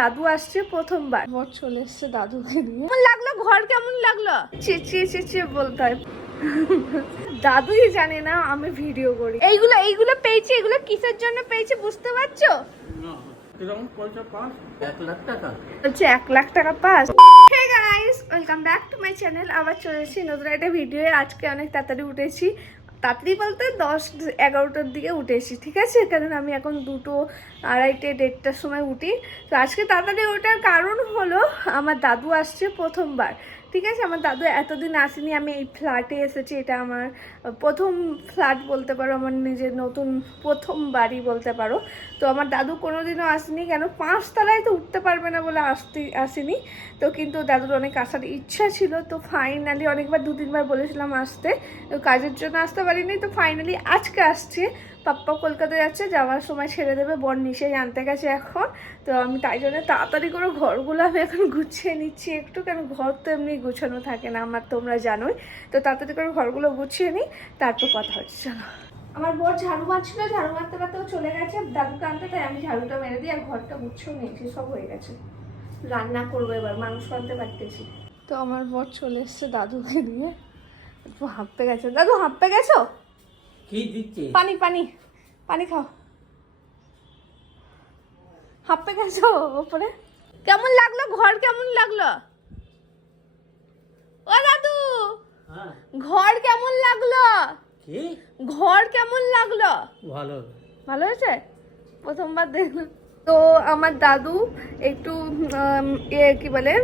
দাদু আসছে প্রথমবার। বর চলে এসছে দাদুকে নিয়ে। কেমন লাগল? ঘর কেমন লাগল? চেঁচিয়ে চেঁচিয়ে বলতে হয়। দাদুই জানে না আমি ভিডিও করি। এইগুলো এইগুলো পেয়েছি এগুলো কিসের জন্য পেয়েছি বুঝতে পারছ? পাস? এক লাখ টাকা। Pass. Hey guys welcome back to my channel আবার চলে এসেছি নতুন একটা ভিডিও আজকে অনেক তাড়াতাড়ি উঠেছি। তাড়াতাড়ি বলতে দশ এগারোটার দিকে উঠে উঠেছি ঠিক আছে? কারণ আমি এখন দুটো আড়াইটে, দেড়টার সময় উঠি। তো আজকে তাড়াতাড়ি ওটার কারণ হলো, আমার দাদু আসছে প্রথমবার। ঠিক আছে, আমার দাদু এতদিন আসেনি, আমি এই ফ্ল্যাটে এসেছি, এটা আমার প্রথম ফ্ল্যাট বলতে পারো, আমার নিজের নতুন প্রথম বাড়ি বলতে পারো। তো আমার দাদু কোনোদিনও আসেনি কেন? পাঁচতলায় তো উঠতে পারবে না বলে আসতে, আসেনি। তো কিন্তু দাদুর অনেক আসার ইচ্ছা ছিল, তো ফাইনালি অনেকবার দু তিনবার বলেছিলাম আসতে। তো কাজের জন্য আসতে পারিনি, তো ফাইনালি আজকে আসছে। পাপ্পা কলকাতা যাচ্ছে, যাওয়ার সময় ছেড়ে দেবে, বর নিশেই আনতে গেছে এখন। তো আমি তাই জন্য তাড়াতাড়ি করে ঘরগুলো আমি এখন গুছিয়ে নিচ্ছি। একটু কেন ঘর তো এমনি গুছানো থাকে না আমার তোমরা জানোই। তো তাড়াতাড়ি করে ঘরগুলো গুছিয়ে নিই তারপর কথা হচ্ছে চলো। আমার বর ঝাড়ু মারছিল ঝাড়ু মারতে মারতেও চলে গেছে। দাদুকে আনতে তাই আমি ঝাড়ুটা মেরে দিই আর ঘরটা গুছিয়েও নিয়েছি সব হয়ে গেছে। রান্না করব এবার মাংস আনতে পারতেছি। তো আমার বর চলে এসছে দাদুকে নিয়ে। একটু হাঁপতে গেছে। দাদু হাঁপতে গেছো? কি দিচ্ছে পানি পানি পানি খাও। হাঁপতে গেছো ওপরে কেমন লাগল? ঘর কেমন লাগল? ও দাদু! হ্যাঁ। ঘর কেমন লাগল? কি? ঘর কেমন লাগল? ভালো। ভালো হয়েছে? প্রথমবার দেখলাম। তো আমার দাদু একটু এ কি বলে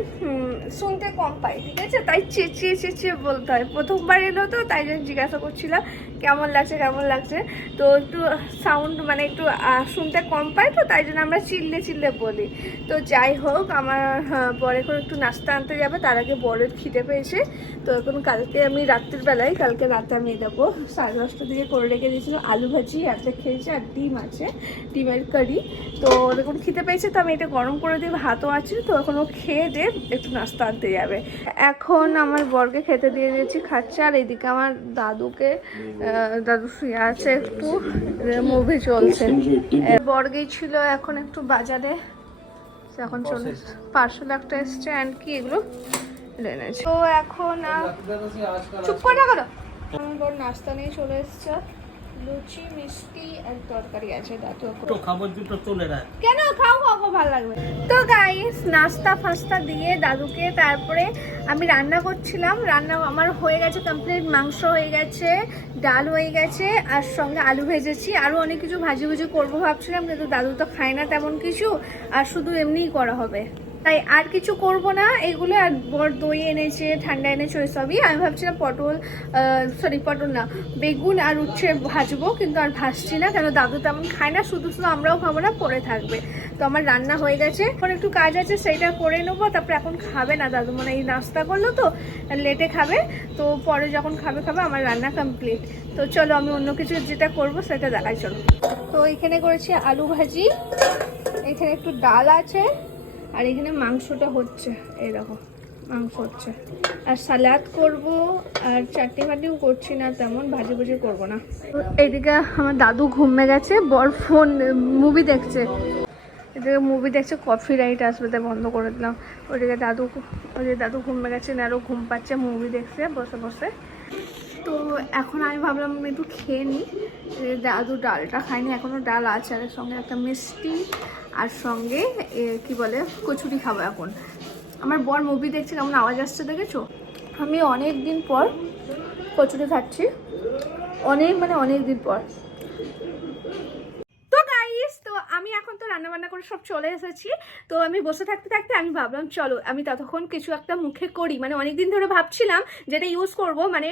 শুনতে কম পায় ঠিক আছে? তাই চেঁচিয়ে চেঁচিয়ে বলতে হয়। প্রথমবার এলো তো তাই জন্য জিজ্ঞাসা করছিলাম কেমন লাগছে কেমন লাগছে? তো একটু সাউন্ড মানে একটু শুনতে কম পায় তো তাই জন্য আমরা চিল্লে চিল্লে বলি। তো যাই হোক আমার বর এখন একটু নাস্তা আনতে যাবে তার আগে বরের খিদে পেয়েছে। তো এখন কালকে আমি রাত্রির বেলায় কালকে রাতে আমি দেবো সাড়ে দশটার দিকে করে রেখে দিয়েছিল আলু ভাজি রাতে খেয়েছি আর ডিম আছে ডিমের কারি। তো দেখুন খেতে পেয়েছে তো আমি এটা গরম করে দিয়ে ভাতও আছে তো এখন ও খেয়ে দিয়ে একটু নাস্তা আনতে যাবে। এখন আমার বরকে খেতে দিয়ে দিয়েছি খাচ্ছে আর এদিকে আমার দাদুকে দাদু শুয়ে আছে একটু মুভি চলছে। বর ছিল এখন একটু বাজারে। এখন চলে পার্সেল একটা এসছে অ্যান্ড কি এগুলো? এনেছে। তো এখন চুপ করে না করো আমার বর নাস্তা নিয়ে চলে এসছে। লুচি মিষ্টি আর তরকারি আছে দাদু দুটো খাবার দুটো তুলে রাখ। কেন খাও খাও খাও, ভালো লাগবে। তো গাইস নাস্তা ফাস্তা দিয়ে দাদুকে তারপরে আমি রান্না করছিলাম। রান্না আমার হয়ে গেছে কমপ্লিট মাংস হয়ে গেছে ডাল হয়ে গেছে আর সঙ্গে আলু ভেজেছি। আরও অনেক কিছু ভাজি ভুজি করব ভাবছিলাম কিন্তু দাদু তো খায় না তেমন কিছু আর শুধু এমনিই করা হবে। তাই আর কিছু করব না। এগুলো আর বর দই এনেছে, ঠান্ডা এনেছে, ওই সবই। আমি ভাবছিলাম পটল সরি পটল না, বেগুন আর উচ্ছে ভাজবো, কিন্তু আর ভাজছি না, কেন দাদু তেমন খায় না, শুধু শুধু আমরাও খাব না, পরে থাকবে। তো আমার রান্না হয়ে গেছে। এখন একটু কাজ আছে, সেইটা করে নেব, তারপরে এখন খাবে না দাদু। মানে এই নাস্তা করল তো, লেটে খাবে, তো পরে যখন খাবে খাবে, আমার রান্না কমপ্লিট তো চলো, আমি অন্য কিছু যেটা করব, সেটা দেখাই, চলো। তো এখানে করেছি আলু ভাজি, এখানে একটু ডাল আছে। আর এখানে মাংসটা হচ্ছে, এই দেখো, মাংস হচ্ছে। আর সালাদ করব, আর চাটনি ফাটনিও করছি না, তেমন ভাজি ভুজি করব না। এইদিকে আমার দাদু ঘুমে গেছে, বর ফোন মুভি দেখছে। এদিকে মুভি দেখছে কফি রাইট আসবে তাই বন্ধ করে দিলাম। ওইদিকে দাদু, ওই দাদু ঘুমে গেছে, না আরও ঘুম পাচ্ছে মুভি দেখছে, বসে বসে। তো এখন আমি ভাবলাম একটু খেয়ে নিই। দাদু ডালটা খাইনি এখনও ডাল আছে, আর সঙ্গে একটা মিষ্টি আর সঙ্গে কি বলে, কচুরি খাব এখন। আমার বর মুভি দেখছে, কেমন আওয়াজ আসছে দেখেছ? আমি অনেক দিন পর কচুরি খাচ্ছি। অনেক মানে অনেক দিন পর। আমি এখন তো রান্না বান্না করে সব চলে এসেছি, তো আমি বসে থাকতে থাকতে আমি ভাবলাম, চলো, আমি ততক্ষণ কিছু একটা মুখে করি। মানে অনেকদিন ধরে ভাবছিলাম যেটা ইউজ করব মানে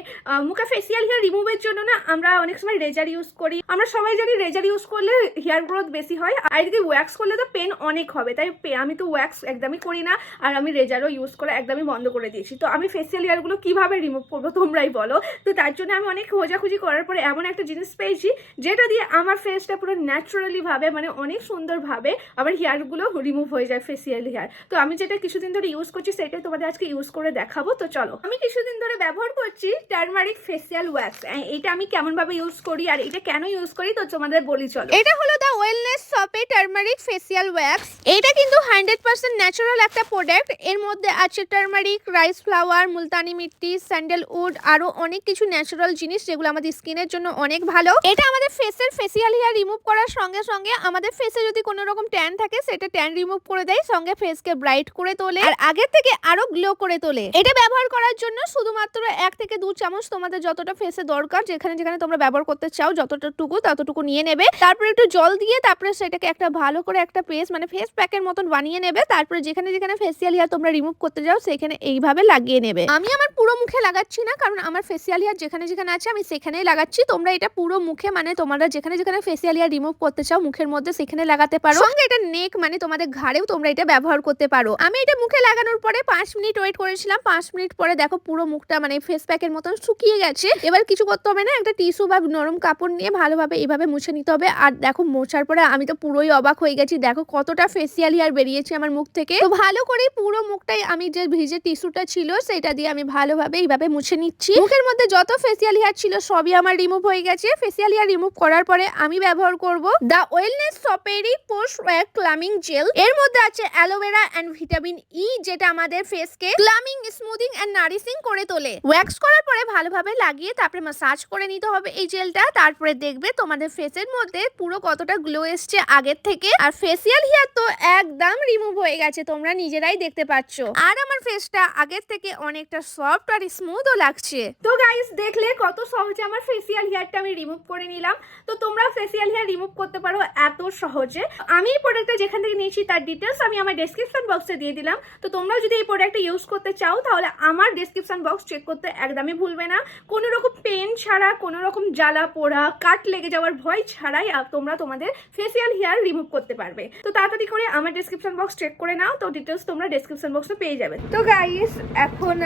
মুখে ফেসিয়াল হেয়ার রিমুভের জন্য না আমরা অনেক সময় রেজার ইউজ করি। আমরা সবাই জানি রেজার ইউজ করলে হেয়ার গ্রোথ বেশি হয়, আর যদি ওয়্যাক্স করলে তো পেন অনেক হবে। তাই আমি তো ওয়্যাক্স একদমই করি না, আর আমি রেজারও ইউজ করে একদমই বন্ধ করে দিয়েছি। তো আমি ফেসিয়াল হেয়ারগুলো কীভাবে রিমুভ করব তোমরাই বলো। তো তার জন্য আমি অনেক খোঁজাখুঁজি করার পরে এমন একটা জিনিস পেয়েছি, যেটা দিয়ে আমার ফেসটা পুরো ন্যাচারালি ভাবে মানে অনেক সুন্দরভাবে আবার হেয়ারগুলো রিমুভ হয়ে যায় ফেসিয়াল হেয়ার তো আমি যেটা কিছুদিন ধরে ইউজ করছি, সেটাই তোমাদের আজকে ইউজ করে দেখাবো। তো চলো, আমি কিছুদিন ধরে ব্যবহার করছি টার্মারিক ফেসিয়াল ওয়্যাক্স এটা আমি কেমনভাবে ইউজ করি আর এটা কেন ইউজ করি, তো তোমাদের বলি, চলো। এটা হলো দ্য ওয়েলনেস শপে টার্মারিক ফেসিয়াল ওয়্যাক্স এটা কিন্তু হান্ড্রেড পার্সেন্ট ন্যাচারাল একটা প্রোডাক্ট। এর মধ্যে আছে turmeric, rice flour, multani mitti sandalwood আরও অনেক কিছু ন্যাচারাল জিনিস যেগুলো আমাদের স্কিনের জন্য অনেক ভালো। এটা আমাদের ফেসের ফেসিয়াল হেয়ার রিমুভ করার সঙ্গে সঙ্গে আমাদের ফেসে যদি কোনো রকম ট্যান থাকে, সেটা ট্যান রিমুভ করে দেয়, সঙ্গে ফেসকে ব্রাইট করে তোলে। আর আগের থেকে আরও গ্লো করে তোলে। এটা ব্যবহার করার জন্য শুধুমাত্র এক থেকে দু চামচ তোমাদের যতটা ফেসে দরকার, যেখানে যেখানে তোমরা ব্যবহার করতে চাও, যতটা টুকু ততটুকু নিয়ে নেবে। তারপরে একটু জল দিয়ে তারপরে সেটাকে একটা ভালো করে একটা পেস্ট মানে ফেস প্যাকের মতন বানিয়ে নেবে, তারপরে যেখানে যেখানে ফেসিয়াল হেয়ার তোমরা রিমুভ করতে যাও, সেখানে এইভাবে লাগিয়ে নেবে। আমি আমার পুরো মুখে লাগাচ্ছি না, কারণ আমার ফেসিয়াল হেয়ার যেখানে যেখানে আছে, আমি সেখানেই লাগাচ্ছি। তোমরা এটা পুরো মুখে মানে তোমরা যেখানে যেখানে ফেসিয়াল হেয়ার রিমুভ করতে চাও, মুখের মধ্যে সেখানে লাগাতে পারো। সঙ্গে এটা নেক মানে তোমাদের ঘাড়েও তোমরা এটা ব্যবহার করতে পারো। আমি এটা মুখে লাগানোর পরে পাঁচ মিনিট ওয়েট করেছিলাম। পাঁচ মিনিট পরে দেখো পুরো মুখটা মানে ফেস প্যাকের মতন শুকিয়ে গেছে। এবার কিছু করতে হবে না, একটা টিস্যু বা নরম কাপড় নিয়ে ভালোভাবে এইভাবে মুছে নিতে হবে। আর দেখো মোছার পরে আমি তো পুরোই অবাক হয়ে গেছি। দেখো কতটা ফেসিয়াল হেয়ার বেরিয়েছে আমার মুখ থেকে। তো ভালো করে পুরো মুখটাই আমি যে ভিজে টিস্যুটা ছিল, সেটা দিয়ে আমি ভালোভাবে এইভাবে মুছে নিচ্ছি। মুখের মধ্যে যত ফেসিয়াল হেয়ার ছিল, সবই আমার রিমুভ হয়ে গেছে। ফেসিয়াল হেয়ার রিমুভ করার পরে আমি ব্যবহার করব দ্য ওয়েলনেস সপেরি পোস্ট ওয়াক ক্লামিং জেল এর মধ্যে আছে aloe vera and vitamin E যেটা আমাদের ফেসকে ক্লামিং স্মুদিং এন্ড নারিশিং করে তোলে। ওয়্যাক্স করার পরে ভালোভাবে লাগিয়ে তারপরে মাসাজ করে নিতে হবে এই জেলটা তারপরে দেখবে তোমাদের ফেসের মধ্যে পুরো কতটা গ্লো এসছে আগের থেকে। আর ফেসিয়াল হেয়ার তো একদম রিমুভ হয়ে গেছে, তোমরা নিজেরাই দেখতে পাচ্ছ। আর আমার ফেসটা আগের থেকে অনেকটা সফট আর স্মুথও লাগছে। তো গাইস দেখলে কত সহজে আমার ফেসিয়াল হেয়ারটা আমি রিমুভ করে নিলাম। তো তোমরা ফেসিয়াল হেয়ার রিমুভ করতে পারো এত সহজে। আমি এই প্রোডাক্টটা যেখান থেকে নিয়েছি, তার ডিটেলস আমি আমার ডেসক্রিপশন বক্সে দিয়ে দিলাম। তো তোমরা যদি এই প্রোডাক্টটা ইউজ করতে চাও, তাহলে আমার ডেসক্রিপশন বক্স চেক করতে একদমই ভুলবে না। কোনো রকম পেন ছাড়া, কোনো রকম জ্বালা পোড়া কাট লেগে যাওয়ার ভয় ছাড়াই তোমরা তোমাদের ফেসিয়াল হেয়ার রিমুভ করতে পারবে। তো তাড়াতাড়ি করে আমার ডেসক্রিপশন বক্স চেক করে নাও, তো ডিটেলস তোমরা ডেসক্রিপশন বক্সে পেয়ে যাবে। তো গাইস এখন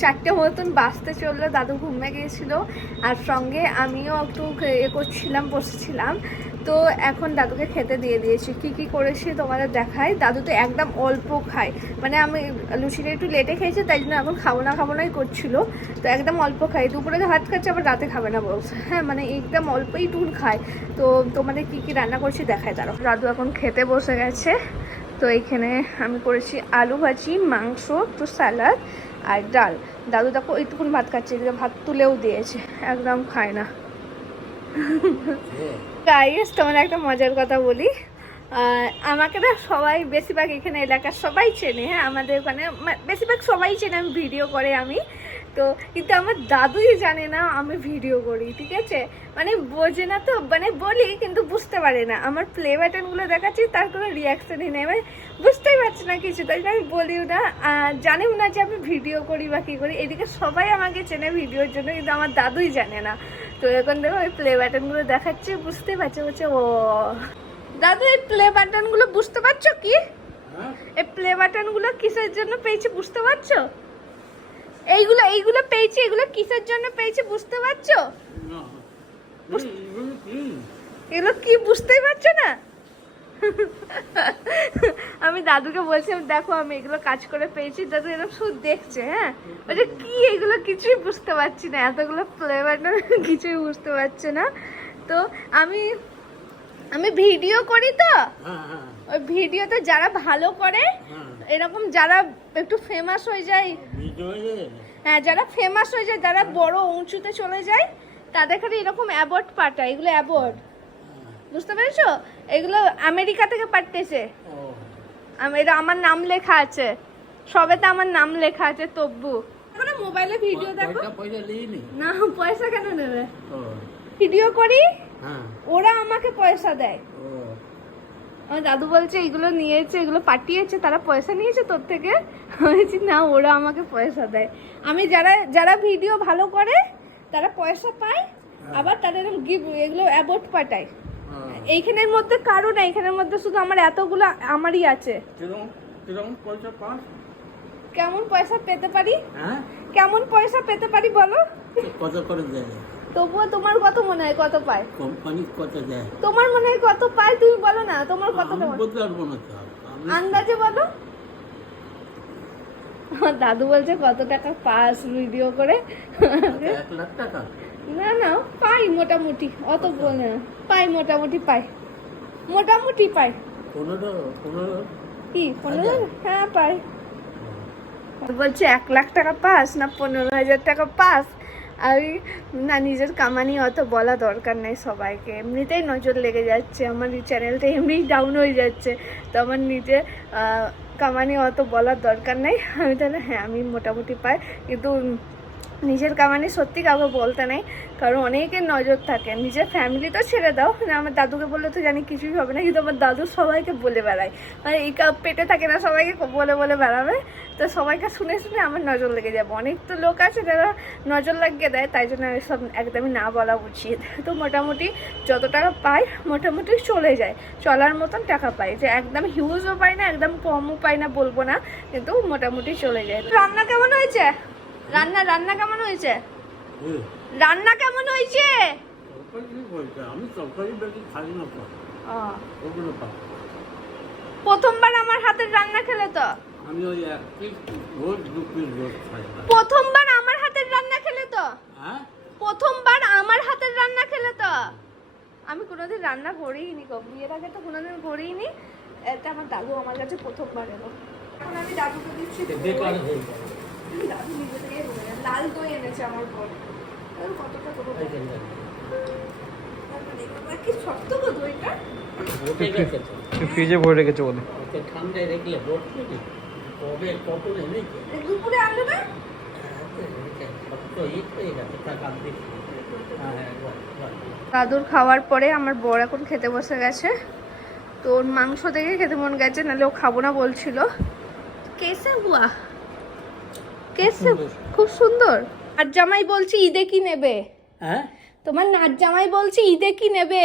চারটে মতন বাঁচতে চলল, দাদু ঘুমে গিয়েছিল, আর সঙ্গে আমিও একটু এ করছিলাম, বসেছিলাম। তো এখন দাদুকে খেতে দিয়ে দিয়েছি। কি কি করেছি তোমাদের দেখাই? দাদু তো একদম অল্প খায়। মানে আমি লুচিটা একটু লেটে খেয়েছি, তাই জন্য এখন খাব না, খাব নাই করছিল। তো একদম অল্প খাই দুপুরে ভাত খাচ্ছে, আবার রাতে খাবে না বলছে। হ্যাঁ মানে একদম অল্পই টুন খায়। তো তোমাদের কি কি রান্না করছি দেখায় তারও দাদু এখন খেতে বসে গেছে। তো এইখানে আমি করেছি আলু ভাজি, মাংস, তো স্যালাড আর ডাল। দাদু দেখো এইটুকুন ভাত খাচ্ছে ভাত তুলেও দিয়েছে। একদম খায় না। গাইস তোমার একটা মজার কথা বলি। আমাকে না সবাই বেশিরভাগ এখানে এলাকার সবাই চেনে হ্যাঁ? আমাদের ওখানে বেশিরভাগ সবাই চেনে, আমি ভিডিও করে আমি। তো কিন্তু আমার দাদুই জানে না আমি ভিডিও করি, ঠিক আছে? মানে বোঝে না তো মানে বলি কিন্তু বুঝতে পারে না। আমার প্লে বাটনগুলো দেখাচ্ছি, তার কোনো রিয়াকশনই নেই। মানে বুঝতেই পারছে না কিছু, তাই আমি বলিও না। জানেও না যে আমি ভিডিও করি বা কী করি। এদিকে সবাই আমাকে চেনে ভিডিওর জন্য, কিন্তু আমার দাদুই জানে না। তো এখন দেখো ওই প্লে বাটনগুলো দেখাচ্ছে বুঝতে পারছ বলছে ও। দাদু এই প্লে বাটনগুলো বুঝতে পারছ কি? হ্যাঁ। এই প্লে বাটনগুলো কিসের জন্য পেয়েছি বুঝতে পারছ? এইগুলো এইগুলো পেয়েছি এগুলো কিসের জন্য পেয়েছি বুঝতে পারছ? এগুলো কি বুঝতেই পারছ না? আমি দাদুকে বলছিলাম দেখো আমি এগুলো কাজ করে পেয়েছি দাদু এরকম শুধু দেখছে হ্যাঁ? বলছে কি এগুলো? কিছুই বুঝতে পারছি না এতগুলো প্লে বাটন কিছুই বুঝতে পারছে না। তো আমি আমি ভিডিও করি তো হ্যাঁ হ্যাঁ। ওই ভিডিওতে যারা ভালো করে হ্যাঁ। এরকম যারা একটু ফেমাস হয়ে যায় হ্যাঁ যারা ফেমাস হয়ে যায় যারা বড় উঁচুতে চলে যায় তাদের খালি এরকম অ্যাবোর্ড পাঠায় এগুলো অ্যাবোর্ড বুঝতে পেরেছ? এগুলো আমেরিকা থেকে পাঠিয়েছে। এটা আমার নাম লেখা আছে। সবেতে আমার নাম লেখা আছে তব্বু। মোবাইলে ভিডিও দেখো। না পয়সা কেন নেবে? ভিডিও করি? হ্যাঁ। ওরা আমাকে পয়সা দেয়। আমার দাদু বলছে এগুলো নিয়েছে এগুলো পাঠিয়েছে তারা পয়সা নিয়েছে তোর থেকে? আমি বলছি না ওরা আমাকে পয়সা দেয়। আমি যারা যারা ভিডিও ভালো করে তারা পয়সা পায় আবার তাদের গিফট এগুলো অ্যাবোর্ড পাঠায়। হ্যাঁ। এইখানের মধ্যে কারও না এইখানের মধ্যে শুধু আমার এতগুলো আমারই আছে। কেমন পয়সা পেতে পারি? হ্যাঁ? কেমন পয়সা পেতে পারি বলো? কত করে দেয়? তবুও তোমার কত মনে হয় কত পায়? কোম্পানি কত দেয়? তোমার মনে হয় কত পায় তুমি বলো না তোমার কত বলতে পারব না আন্দাজে বলো। দাদু বলছে কত টাকা পাস ভিডিও করে? এক লাখ টাকা। না না পাই মোটামুটি অত না। পাই মোটামুটি পাই। মোটামুটি পাই। পনেরো পনেরো? কি পনেরো? হ্যাঁ পাই। বলছে এক লাখ টাকা পাস না পনেরো হাজার টাকা পাস? আমি না নিজের কামানি অত বলা দরকার নেই সবাইকে। এমনিতেই নজর লেগে যাচ্ছে আমার এই চ্যানেলটা এমনিই ডাউন হয়ে যাচ্ছে। তো আমার নিজে কামানি অত বলার দরকার নেই। আমি তাহলে হ্যাঁ আমি মোটামুটি পাই। কিন্তু নিজের কামানি সত্যি কাউকে বলতে নেই, কারণ অনেকের নজর থাকে। নিজের ফ্যামিলি তো ছেড়ে দাও আমার দাদুকে বললে তো জানি কিছুই হবে না, কিন্তু আমার দাদু সবাইকে বলে বেড়ায়। মানে এই কাপ পেটে থাকে না সবাইকে বলে বলে বেড়াবে, তো সবাইকে শুনে শুনে আমার নজর লেগে যাবে। অনেক তো লোক আছে যারা নজর লাগিয়ে দেয়, তাই জন্য আমি সব একদমই না বলা উচিত। তো মোটামুটি যত টাকা পাই মোটামুটি চলে যায়, চলার মতন টাকা পাই। যে একদম হিউজও পাই না, একদম কমও পাই না বলব না, কিন্তু মোটামুটি চলে যায়। রান্না কেমন হয়েছে? রান্না রান্না কেমন হয়েছে? রান্না কেমন হয়েছে? আমি তরকারি বেশি খাই না প্রথমবার আমার হাতের রান্না খেলে তো? আমি ওই এক পিস রোজ দু পিস রোজ খাই প্রথমবার আমার হাতের রান্না খেলে তো? হ্যাঁ? প্রথমবার আমার হাতের রান্না খেলে তো? আমি কোনোদিন রান্না করিনি গো বিয়ের আগে তো কোনোদিন করিনি। এটা আমার দাদু আমার কাছে প্রথমবার এলো। এখন আমি দাদুকে দিচ্ছি বেকার দই। যাবে দাদু নিজে থেকে লাল দই এনেছে আমার বর কতটা দেবো কি শক্ত গো দইটা উঠে গেছে তো ফ্রিজে ভরে রেখেছে বলে ঠান্ডায় রেখলে কবে কখন এনেছে দুপুরে আনবে না শক্ত ইট হয়ে হ্যাঁ। দাদুর খাওয়ার পরে আমার বর এখন খেতে বসে গেছে। তো ওর মাংস দেখে খেতে মন গেছে নাহলে ও খাব না বলছিল। কেসে হুয়া? কেসে? সুন্দর। খুব সুন্দর। আর জামাই বলছি ঈদে কি নেবে? হ্যাঁ? তোমার নাচ জামাই বলছি ঈদে কি নেবে?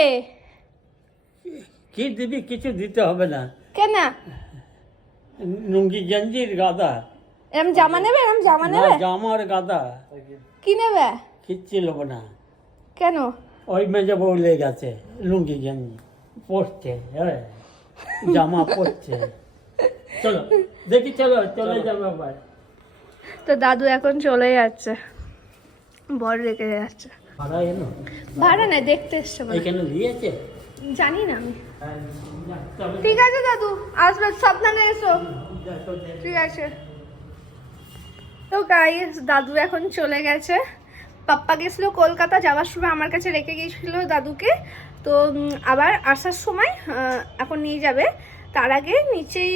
কি দিবি? কিছু দিতে হবে না। কেন? লুঙ্গি গেঞ্জির গাদা। এরম জামা নেবে? এরম জামা নেবে? জামার গাদা। কি নেবে? কিচ্ছু নেব না। কেন? ওই মেজে বউ লেগে গেছে লুঙ্গি গেঞ্জি। পরছে হ্যাঁ? জামা পরছে। চলো দেখি চলো চলে যাবে আবার তো দাদু এখন চলে যাচ্ছে। বর রেখে যাচ্ছে। ভাড়া না দেখতে এসছে জানি না আমি। হ্যাঁ। ঠিক আছে দাদু আসবে সাবধানে এসো। ঠিক আছে তো গাইস দাদু এখন চলে গেছে। পাপ্পা গেছিল কলকাতা যাওয়ার সময় আমার কাছে রেখে গিয়েছিল দাদুকে। তো আবার আসার সময় এখন নিয়ে যাবে। তার আগে নিচেই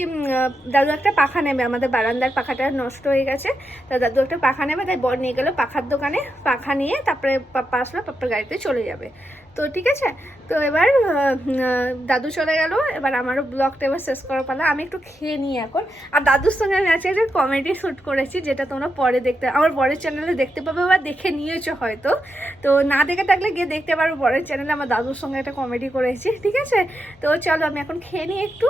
দাদু একটা পাখা নেবে, আমাদের বারান্দার পাখাটা নষ্ট হয়ে গেছে। তা দাদু একটা পাখা নেবে, তাই বর নিয়ে গেলো পাখার দোকানে, পাখা নিয়ে তারপরে পাপা আসলো পাপ্পার গাড়িতে চলে যাবে। তো ঠিক আছে? তো এবার দাদু চলে গেল। এবার আমারও ব্লগটা এবার শেষ করার পালা। আমি একটু খেয়ে নিই এখন। আর দাদুর সঙ্গে আমি আজকে একটা কমেডি শ্যুট করেছি, যেটা তোমরা পরে দেখতে, আমার বরের চ্যানেলে দেখতে পাবে বা দেখে নিয়েছো হয়তো। তো না দেখে থাকলে গিয়ে দেখতে পারো বরের চ্যানেলে আমার দাদুর সঙ্গে একটা কমেডি করেছি। ঠিক আছে? তো চলো, আমি এখন খেয়ে নিই একটু।